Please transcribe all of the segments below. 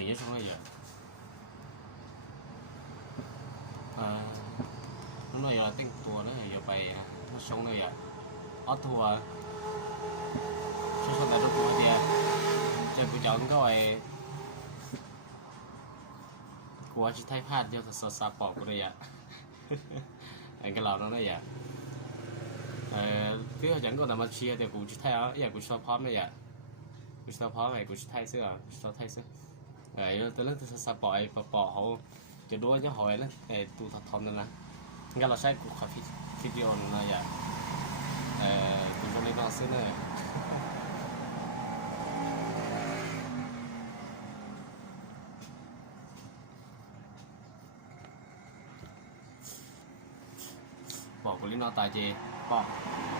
nhớ xong rồi vậy lúc này là tinh tua đó giờ bay nó xong rồi vậy ót thua xong tại lúc của chị chơi của chọn có ai của chị thay phát cho thật sạp bỏ của đây ạ anh cái lò nó vậy cứ chẳng có nằm chia thì cũng chỉ thay áo giờ cũng cho phóm này vậy cũng cho phóm này cũng thay sữa cho thay sữa tới lúc sạp bỏ họจะดูว่าจะหอยแล้วตูทอมนั่นนะงั้นเราใช้กูขับฟิตโยนอะไรอย่างกูจะไม่ต้องซื้อเลยบอกกูลิ้นนอนตายเจบอก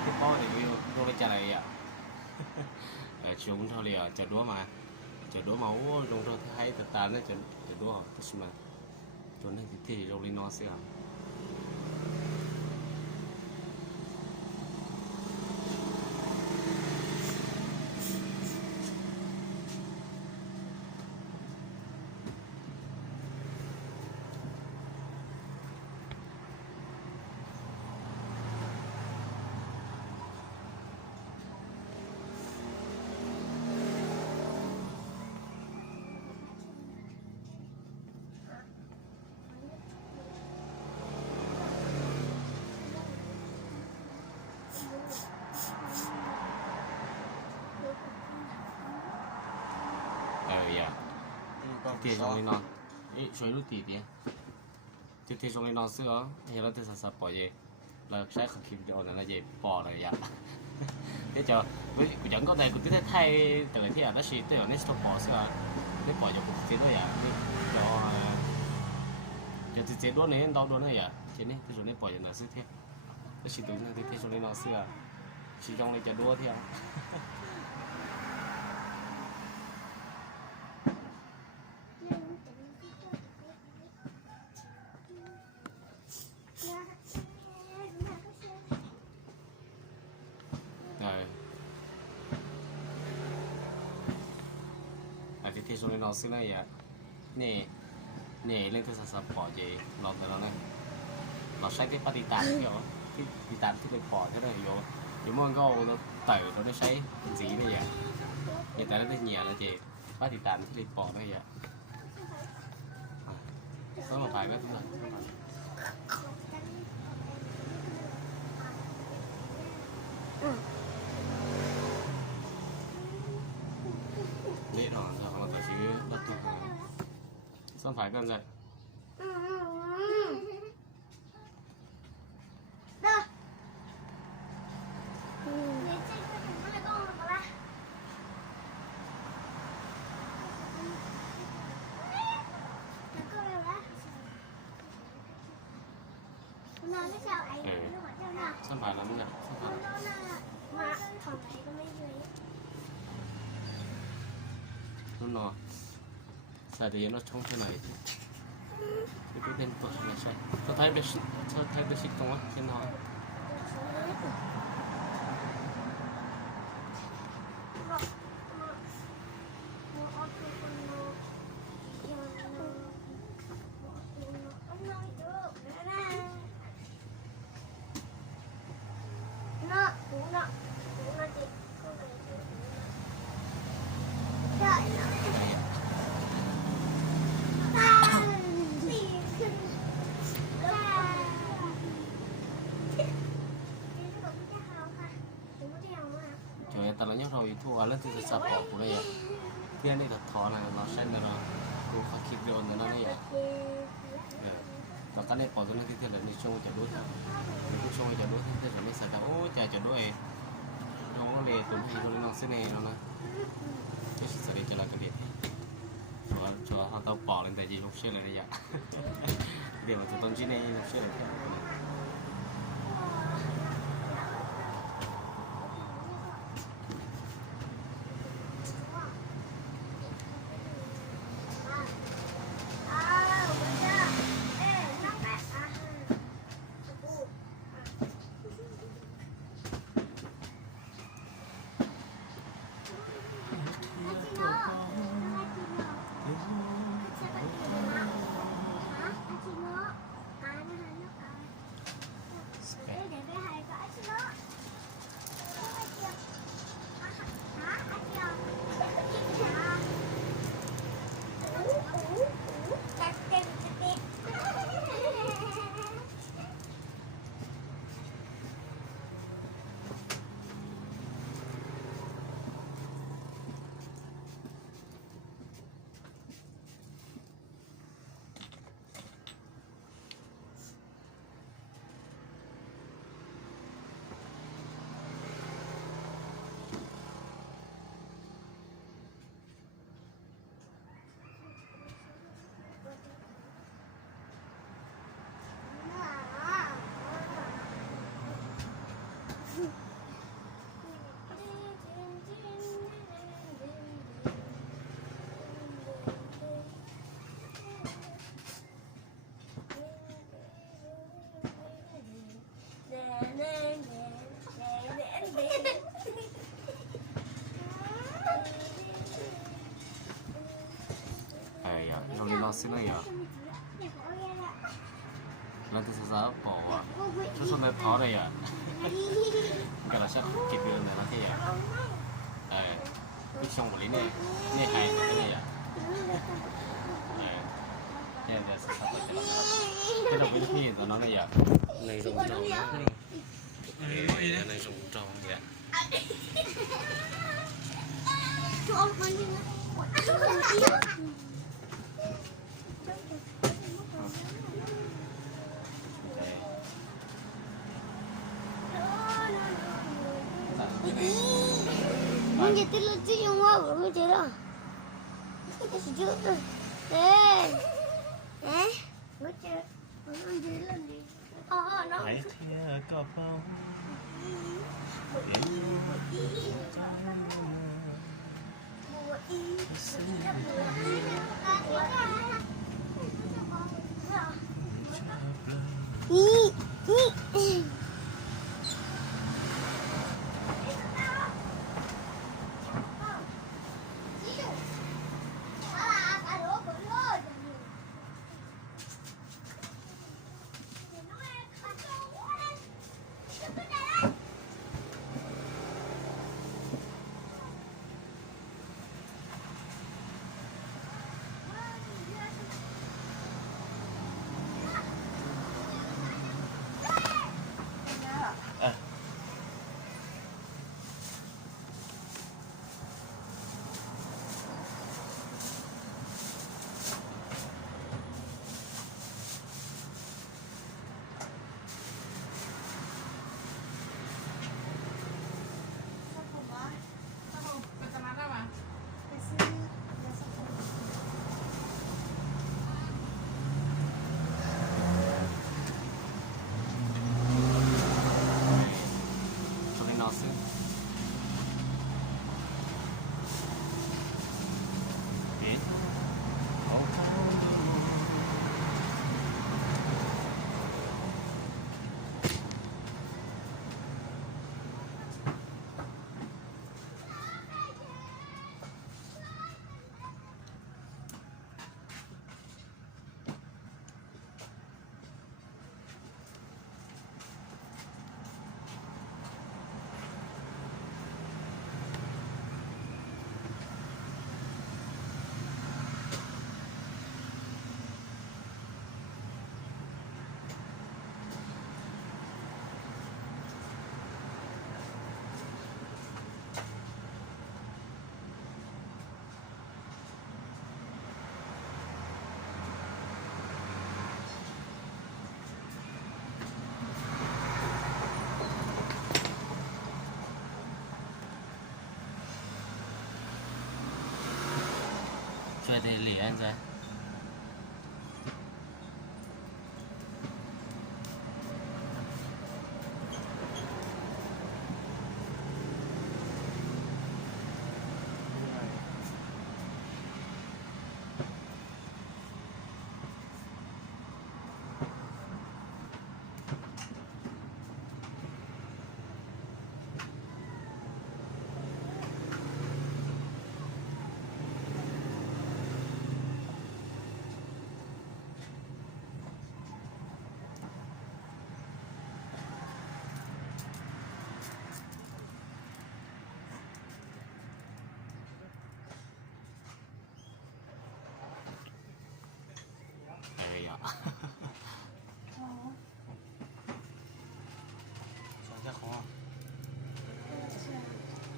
ที่พ่อเดี๋ยวดูไปจะอะไรอ่ะช่วงเท่าไหร่จะดูมาโอ้ลงเท่าไทยแต่ตาเนี่ยจะดูที่สุดจนถึงที่โรงเรียนนอเสือที่โรงเรียนนอนช่วยลูกตีดิที่โรงเรียนนอนเสื้อเห็นแล้วที่สับปล่อยเราใช้ขับขี่วิดีโอนั่นแหละปอเลยอย่างthế chờ với của chẳng có này của cái thay từ thế à nó chỉ từ nó stop bỏ xưa nó bỏ cho cuộc chiến thôi à cho thì chiến đua này đau đua này à chiến này thì rồi nó bỏ cho nó xưa thế nó chỉ từ nó thế rồi nó xưa chỉ trong này cho đua thế àที่ช่วงนี้เราซื้ออะไรอ่ะนี่เรื่องที่สับปอจีเราแต่เราเนี่ยเราใช้ที่ปฏิตามที่เราที่ปฏิตามที่เป็นปอที่เราอยู่มันก็เราเต่าเราได้ใช้สีนี่อ่ะอย่างแต่เราได้เหนียวแล้วจีปฏิตามที่เป็นปอนี่อ่ะต้องมาถ่ายไว้ทุกคนนี่หรอเราแต่ชีวิตเราถูกส้นสายกันใจส้นสายแล้วมั้งเนี่ยนุ่นนอใส่เดี๋ยวเราช่องเท่าไหร่ที่เป็นตัวอะไรใช่เขาไทยเป็นชิคตรงวะเช่นน้อยแต่ละอย่างเราอยู่ทั่วแล้วที่จะซับออกกูเลยอ่ะเพื่อนนี่ตัดถอนอะไรเราใช้เนี่ยเราดูเขาคิดโยนเนี่ยนั่นนี่อ่ะตอนนี้ปอตัวนั้นที่เท่าไหร่ในช่วงจะดูทั้งในช่วงจะดูทั้งที่เราไม่ใส่ดาวโอ้จะด้วยน้องเลยตัวที่ตัวน้องเสน่ห์แล้วนะที่สุดเลยจะรักกันดีชัวร์เขาต้องปอกเลยแต่จีลูกเชื่อเลยเนี่ยเดี๋ยวจะต้นจีนี่ลูกเชื่อเลย呀，让你老师那呀，那这是啥宝啊？这是那跑的呀，给他下给别人的那个呀，哎，你像我的呢，你还那个呀，哎，现在是啥回事了？这个问题在哪里呀？内容中的，内容中的。Muốn gì tới chứ không qua bữa chơi đó. Chứ ê bữa chơi bữa chơi lên đi. Nó Hãy theo có bao觉得连着。哎呀，上下好啊，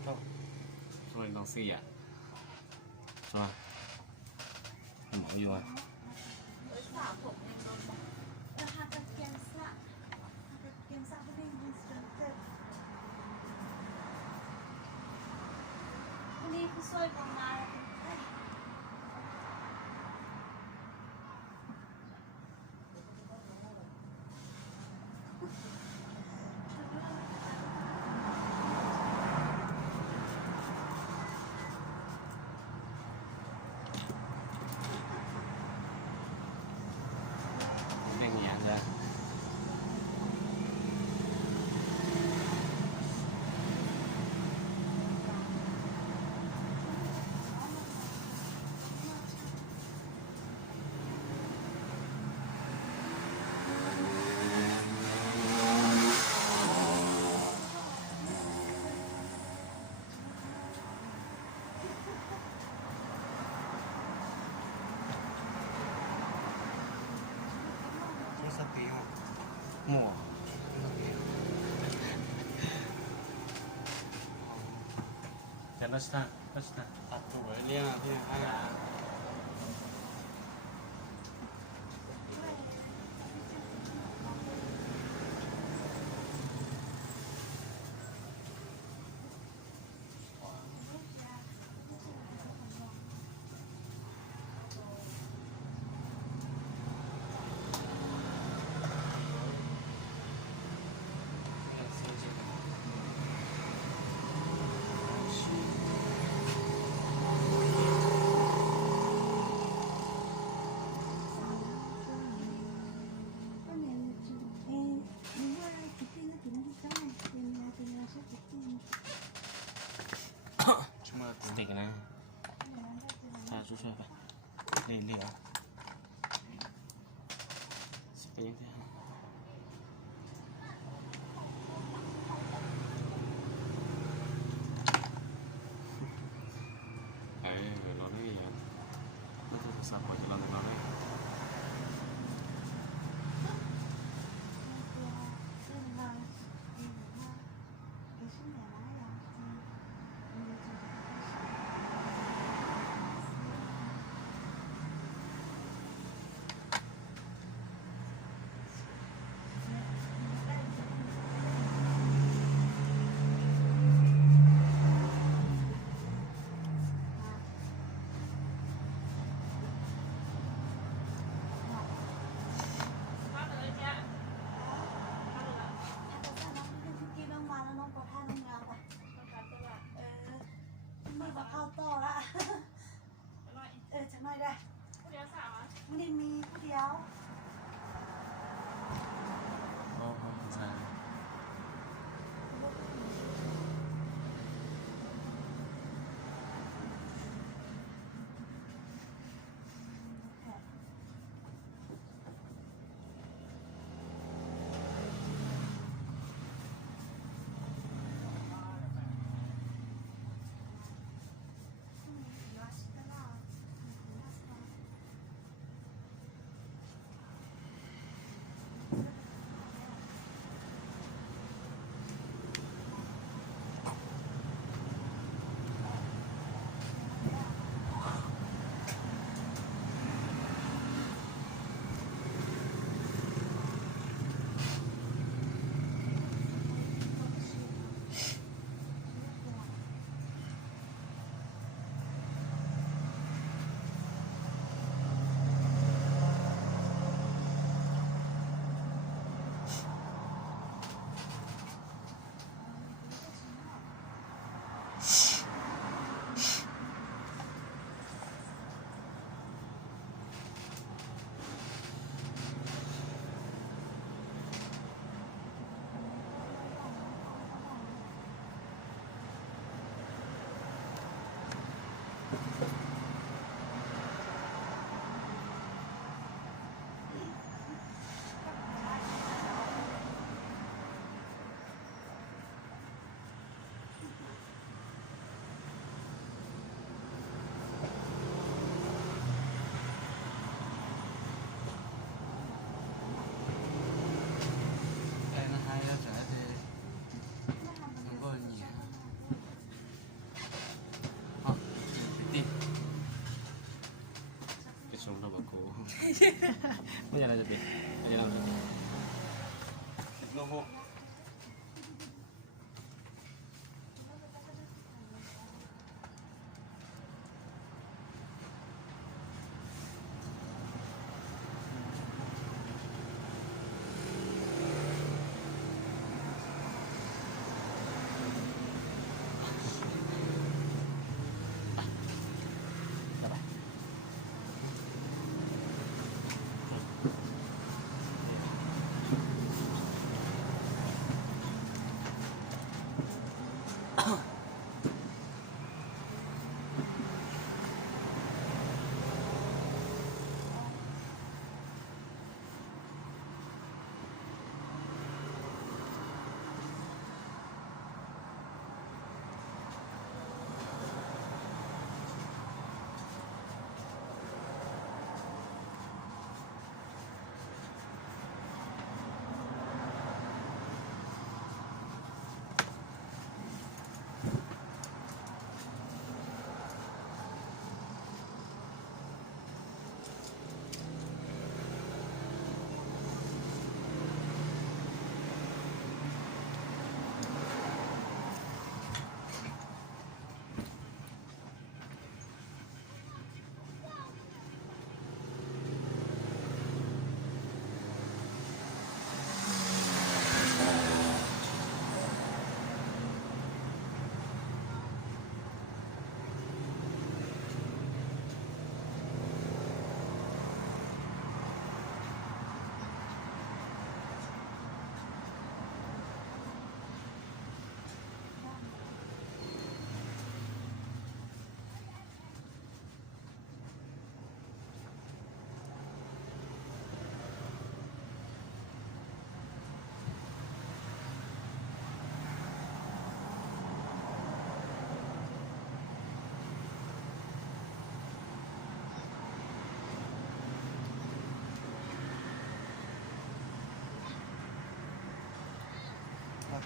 走，做一张水呀，是吧？冇用啊。นี่คือช่วยประมาณเป็นอย่างนี้ เ สติหมด หมั่วแต่รัชตา ตัดตัวเรียกนะพี่ให้ชั่วโมง สเต็กนะถ้าช่วยๆไปเรื่อยๆสเต็กที่ห้าเราได้ยังไม่ต้องสับพอจะเราได้ เข้าต่อละจังหน่อยได้ไม่ได้มีผู้เดียว โอ้โหใช่ไม่ใช่อะไรจะเป็นไม่ใช่อะไรจะเป็น โลโก้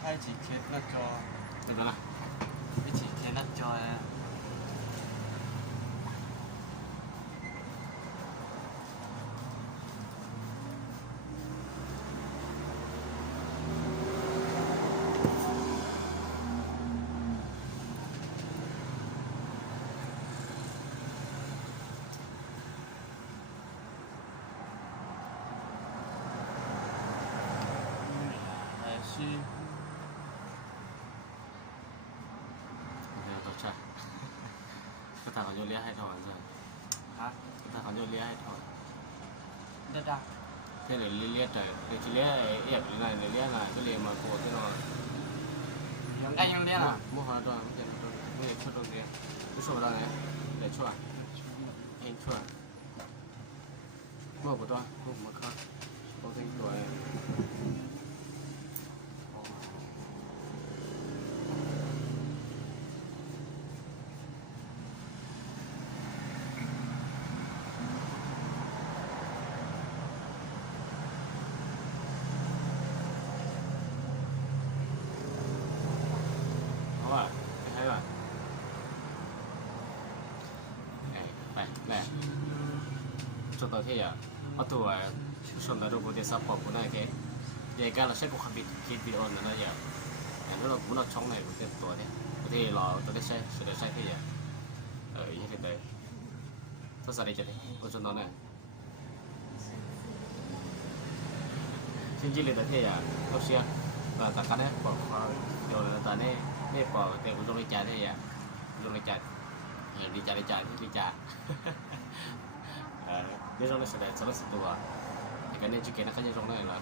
开几天那จอ เป็นไงล่ะ 一起天那จอ啊 还是 โอเคต่อใช่ก็ทางเขาโยเลียให้ถอนใช่ 啊 ก็ทางเขาโยเลียให้ถอน ได้ได้ เพื่อนเลยเลียแต่เดี๋ยวทีเลียเอียบหรือไงเลียไงก็เลียมาโกรธที่นอน ยังได้ยังเรียนอ่ะ มั่วหาตัวไม่ได้ช่วยตัวเดียวไม่ช่วยเราไงเดี๋ยวช่วยเองช่วยมั่วกว่าตัวมั่วมาข้าตัวเองตัวเอง เพราะว่าคล้ายๆว่าไปแน่จนตอนที่อ่ะเอาตัวผู้ชมเราดูบุตรซับพอร์ตกูได้แค่ยังการเราใช้กูขับบิดคิดวิดีโอนั่นนะอย่างนั้นเราบุญเราช่องไหนบุตรเต็มตัวเนี่ยที่เราตัวได้ใช้สุดได้ใช้ที่อ่ะยังไงได้ถ้าสารีจะได้ก็จนตอนนั้นจริงๆเลยแต่ที่อ่ะเราเชื่อแต่การนี้บอกเขาเดี๋ยวตอนนี้ไม่พอแต่กูต้องไปจ่ายที่อ่ะต้องไปจ่ายดีจ่ายที่จ่ายนี่ต้องได้แสดงตัวแต่การนี้จุดเกินนะเขาจะร้องได้หรอ